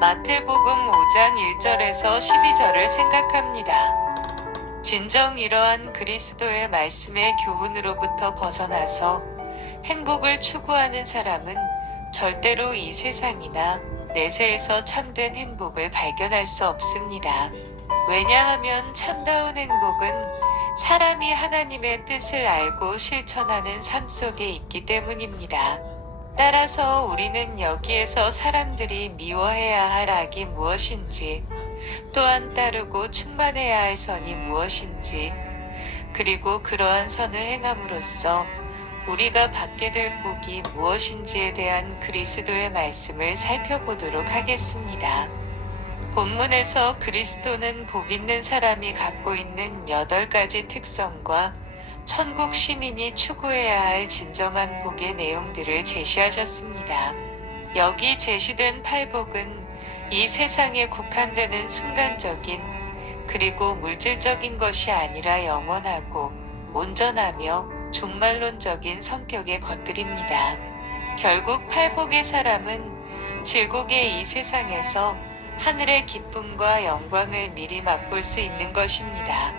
마태복음 5장 1절에서 12절을 생각합니다. 진정 이러한 그리스도의 말씀의 교훈으로부터 벗어나서 행복을 추구하는 사람은 절대로 이 세상이나 내세에서 참된 행복을 발견할 수 없습니다. 왜냐하면 참다운 행복은 사람이 하나님의 뜻을 알고 실천하는 삶 속에 있기 때문입니다. 따라서 우리는 여기에서 사람들이 미워해야 할 악이 무엇인지, 또한 따르고 충만해야 할 선이 무엇인지, 그리고 그러한 선을 행함으로써 우리가 받게 될 복이 무엇인지에 대한 그리스도의 말씀을 살펴보도록 하겠습니다. 본문에서 그리스도는 복 있는 사람이 갖고 있는 8가지 특성과 천국 시민이 추구해야 할 진정한 복의 내용들을 제시하셨습니다. 여기 제시된 팔복은 이 세상에 국한되는 순간적인 그리고 물질적인 것이 아니라 영원하고 온전하며 종말론적인 성격의 것들입니다. 결국 팔복의 사람은 질곡의 이 세상에서 하늘의 기쁨과 영광을 미리 맛볼 수 있는 것입니다.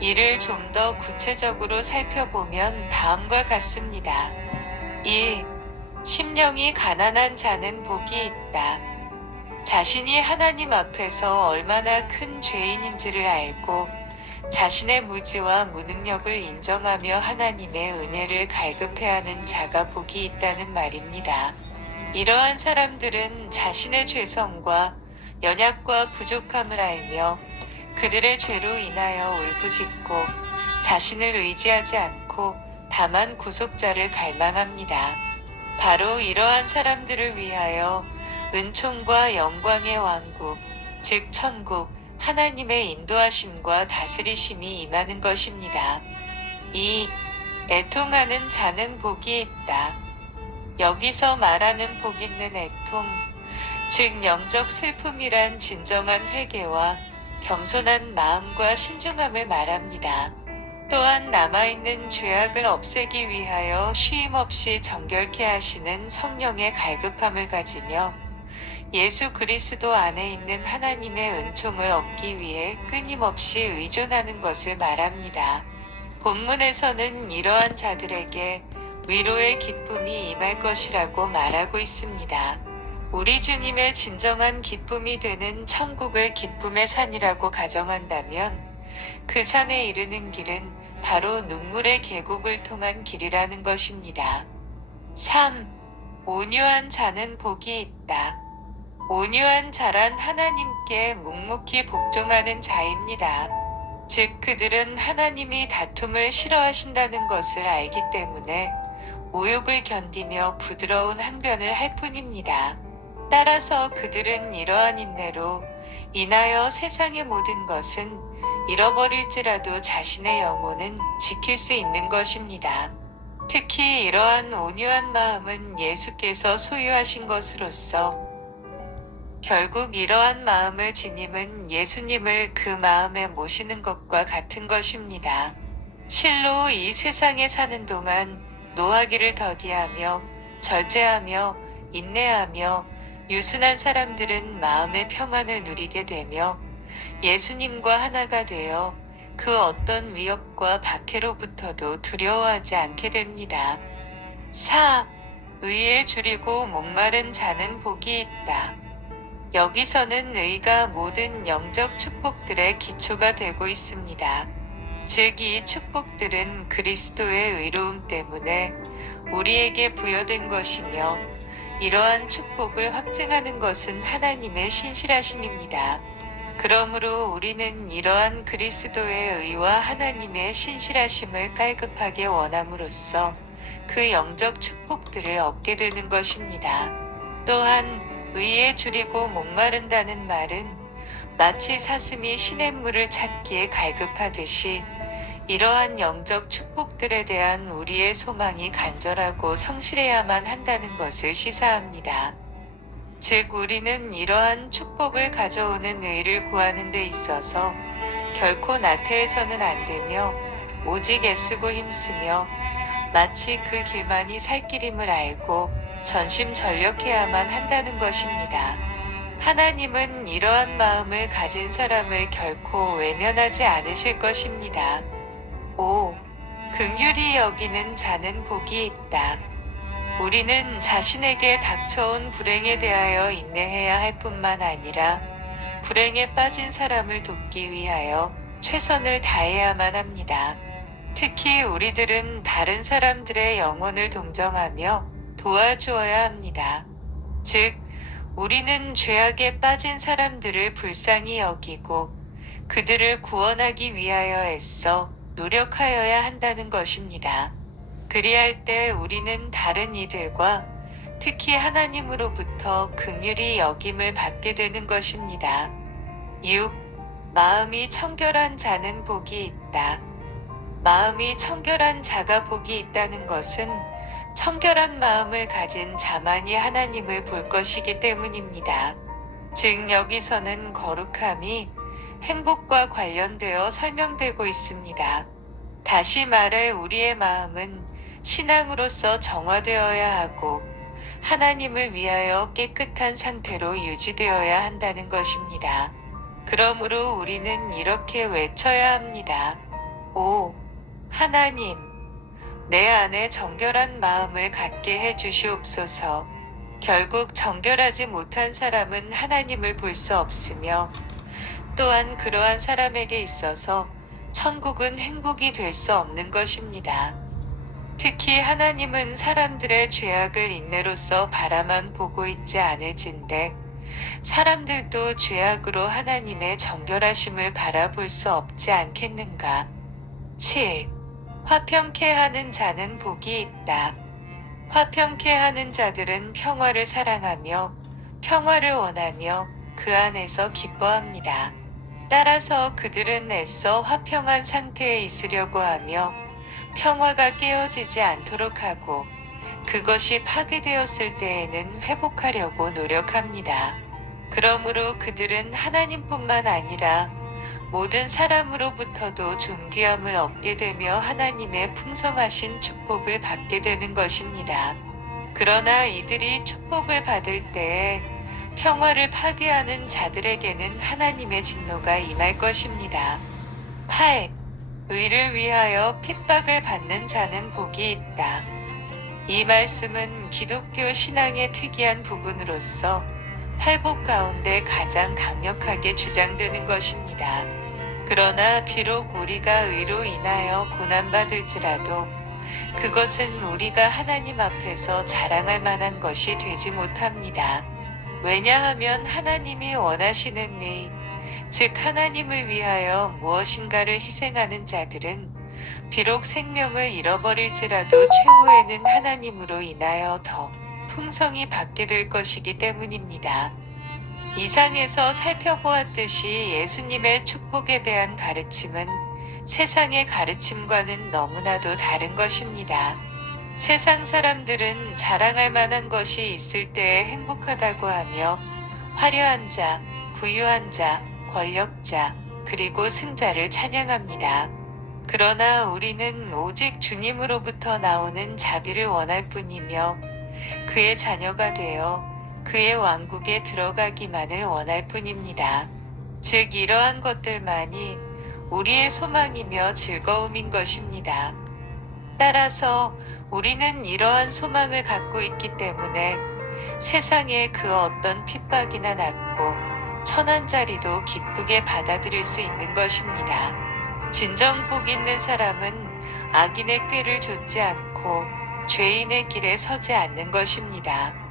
이를 좀 더 구체적으로 살펴보면 다음과 같습니다. 1. 심령이 가난한 자는 복이 있다. 자신이 하나님 앞에서 얼마나 큰 죄인인지를 알고 자신의 무지와 무능력을 인정하며 하나님의 은혜를 갈급해하는 자가 복이 있다는 말입니다. 이러한 사람들은 자신의 죄성과 연약과 부족함을 알며 그들의 죄로 인하여 울부짖고 자신을 의지하지 않고 다만 구속자를 갈망합니다. 바로 이러한 사람들을 위하여 은총과 영광의 왕국, 즉 천국, 하나님의 인도하심과 다스리심이 임하는 것입니다. 2. 애통하는 자는 복이 있다. 여기서 말하는 복 있는 애통, 즉 영적 슬픔이란 진정한 회개와 겸손한 마음과 신중함을 말합니다. 또한 남아있는 죄악을 없애기 위하여 쉼없이 정결케 하시는 성령의 갈급함을 가지며 예수 그리스도 안에 있는 하나님의 은총을 얻기 위해 끊임없이 의존하는 것을 말합니다. 본문에서는 이러한 자들에게 위로의 기쁨이 임할 것이라고 말하고 있습니다. 우리 주님의 진정한 기쁨이 되는 천국을 기쁨의 산이라고 가정한다면 그 산에 이르는 길은 바로 눈물의 계곡을 통한 길이라는 것입니다. 3. 온유한 자는 복이 있다. 온유한 자란 하나님께 묵묵히 복종하는 자입니다. 즉 그들은 하나님이 다툼을 싫어하신다는 것을 알기 때문에 모욕을 견디며 부드러운 항변을 할 뿐입니다. 따라서 그들은 이러한 인내로 인하여 세상의 모든 것은 잃어버릴지라도 자신의 영혼은 지킬 수 있는 것입니다. 특히 이러한 온유한 마음은 예수께서 소유하신 것으로서 결국 이러한 마음을 지님은 예수님을 그 마음에 모시는 것과 같은 것입니다. 실로 이 세상에 사는 동안 노하기를 더디하며 절제하며 인내하며 유순한 사람들은 마음의 평안을 누리게 되며 예수님과 하나가 되어 그 어떤 위협과 박해로부터도 두려워하지 않게 됩니다. 4. 의에 줄이고 목마른 자는 복이 있다. 여기서는 의가 모든 영적 축복들의 기초가 되고 있습니다. 즉 이 축복들은 그리스도의 의로움 때문에 우리에게 부여된 것이며 이러한 축복을 확증하는 것은 하나님의 신실하심입니다. 그러므로 우리는 이러한 그리스도의 의와 하나님의 신실하심을 깔급하게 원함으로써 그 영적 축복들을 얻게 되는 것입니다. 또한 의에 줄이고 목마른다는 말은 마치 사슴이 시냇물을 찾기에 갈급하듯이 이러한 영적 축복들에 대한 우리의 소망이 간절하고 성실해야만 한다는 것을 시사합니다. 즉 우리는 이러한 축복을 가져오는 의를 구하는 데 있어서 결코 나태해서는 안 되며 오직 애쓰고 힘쓰며 마치 그 길만이 살 길임을 알고 전심전력해야만 한다는 것입니다. 하나님은 이러한 마음을 가진 사람을 결코 외면하지 않으실 것입니다. 5. 긍휼히 여기는 자는 복이 있다. 우리는 자신에게 닥쳐온 불행에 대하여 인내해야 할 뿐만 아니라 불행에 빠진 사람을 돕기 위하여 최선을 다해야만 합니다. 특히 우리들은 다른 사람들의 영혼을 동정하며 도와주어야 합니다. 즉, 우리는 죄악에 빠진 사람들을 불쌍히 여기고 그들을 구원하기 위하여 애써 노력하여야 한다는 것입니다. 그리할 때 우리는 다른 이들과 특히 하나님으로부터 긍휼히 여김을 받게 되는 것입니다. 6. 마음이 청결한 자는 복이 있다. 마음이 청결한 자가 복이 있다는 것은 청결한 마음을 가진 자만이 하나님을 볼 것이기 때문입니다. 즉 여기서는 거룩함이 행복과 관련되어 설명되고 있습니다. 다시 말해 우리의 마음은 신앙으로서 정화되어야 하고 하나님을 위하여 깨끗한 상태로 유지되어야 한다는 것입니다. 그러므로 우리는 이렇게 외쳐야 합니다. 5. 하나님, 내 안에 정결한 마음을 갖게 해 주시옵소서. 결국 정결하지 못한 사람은 하나님을 볼 수 없으며 또한 그러한 사람에게 있어서 천국은 행복이 될 수 없는 것입니다. 특히 하나님은 사람들의 죄악을 인내로써 바라만 보고 있지 않을진데 사람들도 죄악으로 하나님의 정결하심을 바라볼 수 없지 않겠는가. 7. 화평케 하는 자는 복이 있다. 화평케 하는 자들은 평화를 사랑하며 평화를 원하며 그 안에서 기뻐합니다. 따라서 그들은 애써 화평한 상태에 있으려고 하며 평화가 깨어지지 않도록 하고 그것이 파괴되었을 때에는 회복하려고 노력합니다. 그러므로 그들은 하나님뿐만 아니라 모든 사람으로부터도 존귀함을 얻게 되며 하나님의 풍성하신 축복을 받게 되는 것입니다. 그러나 이들이 축복을 받을 때에 평화를 파괴하는 자들에게는 하나님의 진노가 임할 것입니다. 8. 의를 위하여 핍박을 받는 자는 복이 있다. 이 말씀은 기독교 신앙의 특이한 부분으로서 팔복 가운데 가장 강력하게 주장되는 것입니다. 그러나 비록 우리가 의로 인하여 고난받을지라도 그것은 우리가 하나님 앞에서 자랑할 만한 것이 되지 못합니다. 왜냐하면 하나님이 원하시는 의, 즉 하나님을 위하여 무엇인가를 희생하는 자들은 비록 생명을 잃어버릴지라도 최후에는 하나님으로 인하여 더 풍성히 받게 될 것이기 때문입니다. 이상에서 살펴보았듯이 예수님의 축복에 대한 가르침은 세상의 가르침과는 너무나도 다른 것입니다. 세상 사람들은 자랑할 만한 것이 있을 때에 행복하다고 하며 화려한 자, 부유한 자, 권력자, 그리고 승자를 찬양합니다. 그러나 우리는 오직 주님으로부터 나오는 자비를 원할 뿐이며 그의 자녀가 되어 그의 왕국에 들어가기만을 원할 뿐입니다. 즉 이러한 것들만이 우리의 소망이며 즐거움인 것입니다. 따라서 우리는 이러한 소망을 갖고 있기 때문에 세상의 그 어떤 핍박이나 낮고 천한 자리도 기쁘게 받아들일 수 있는 것입니다. 진정 복 있는 사람은 악인의 꾀를 좇지 않고 죄인의 길에 서지 않는 것입니다.